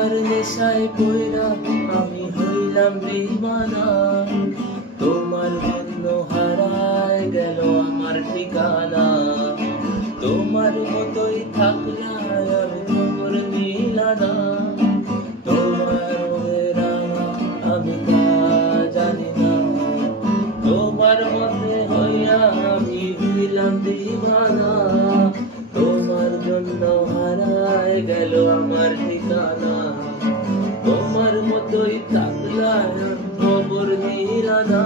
তোমার নেশায় পয়রা আমি হইলাম দিওয়ানা, তোমার জন্য হারায় গেল আমার ঠিকানা। তোমার মতোই থাকলা আমি খবর নিলানা, তোমার রাঙা আমি তা জানি না। তোমার মতে হইয়া আমি হইলাম দিওয়ানা, তোমার জন্য হারায় গেল আমার ঠিকানা। তোমার মতোই থাকলা খবর নিলানা।